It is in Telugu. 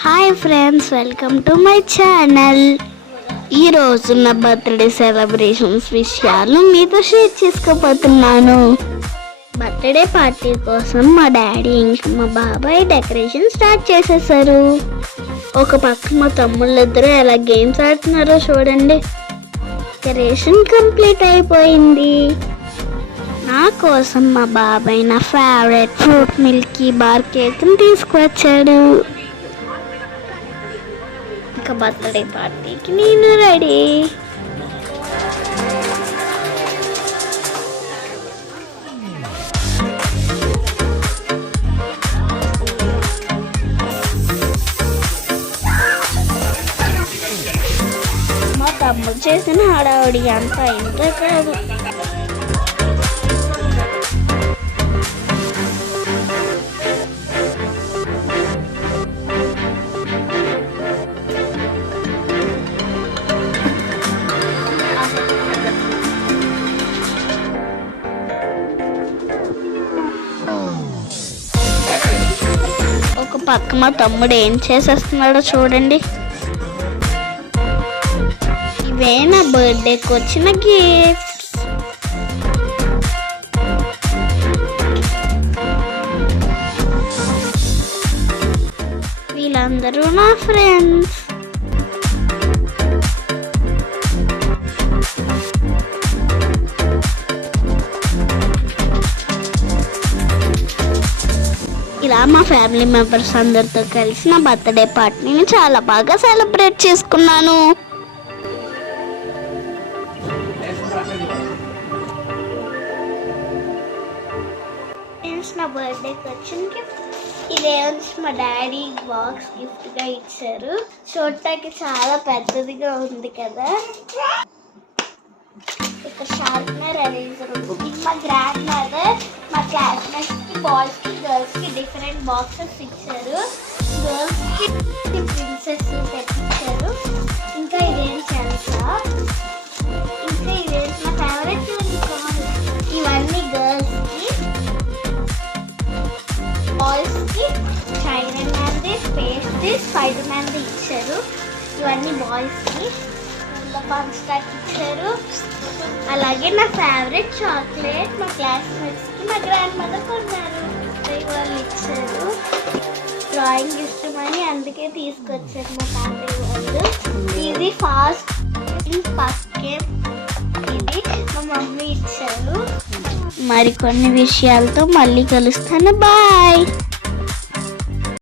Hi friends, welcome to my channel. ఈరోజు నా బర్త్డే సెలబ్రేషన్స్ విషయాలు మీతో షేర్ చేసుకోబోతున్నాను. బర్త్డే పార్టీ కోసం మా డాడీ ఇంకా మా బాబాయ్ డెకరేషన్ స్టార్ట్ చేసేసారు. ఒక పక్క మా తమ్ముళ్ళిద్దరూ ఎలా గేమ్స్ ఆడుతున్నారో చూడండి. డెకరేషన్ కంప్లీట్ అయిపోయింది. నా కోసం మా బాబాయ్ నా ఫేవరెట్ ఫ్రూట్ మిల్కీ బార్ కేక్ని తీసుకువచ్చాడు. ఇంకా బర్త్డే పార్టీకి నేను రెడీ. మా తమ్ముడు చేసిన హడావుడి అంతా ఇంట్లో కాదు. ఒక పక్క మా తమ్ముడు ఏం చేసేస్తున్నాడో చూడండి. ఇవే నా బర్త్డేకి వచ్చిన గిఫ్ట్స్. వీళ్ళందరూ నా ఫ్రెండ్స్. ఇలా మా ఫ్యామిలీ మెంబర్స్ అందరితో కలిసి నా బర్త్డే పార్టీని చాలా బాగా సెలబ్రేట్ చేసుకున్నాను. నా బర్త్డేకి వచ్చిన గిఫ్ట్ ఇదే మా డాడీ బాక్స్ గిఫ్ట్గా ఇచ్చారు. చూడటానికి చాలా పెద్దదిగా ఉంది కదా. ఇక్కడ షార్ప్నర్ ఎరేజర్ ఉంది. మా గ్రాండ్ మదర్ మా క్లాస్మేట్స్కి బాయ్స్కి గర్ల్స్కి డిఫరెంట్ బాక్సెస్ ఇచ్చారు. గర్ల్స్కి ప్రిన్సెస్ తెప్పించారు. ఇంకా ఇదేం తెలుసా, ఇంకా ఇదేం నా ఫేవరెట్ యూనిఫామ్. ఇవన్నీ గర్ల్స్కి, బాయ్స్కి చైనా మ్యాన్ది, స్పేస్ది, స్పైడర్ మ్యాన్ది ఇచ్చారు. ఇవన్నీ బాయ్స్కి పంచడానికి ఇచ్చారు. అలాగే నా ఫేవరెట్ చాక్లెట్ మా క్లాస్మేట్స్కి మా గ్రాండ్ మదర్ కొన్నారు. వాళ్ళు ఇచ్చారు. డ్రాయింగ్ ఇష్టమని అందుకే తీసుకొచ్చారు మా ఫ్యామిలీ వాళ్ళు. ఇది ఫాస్ట్ పక్కే ఇది మా మమ్మీ ఇచ్చారు. మరికొన్ని విషయాలతో మళ్ళీ కలుస్తాను. బాయ్.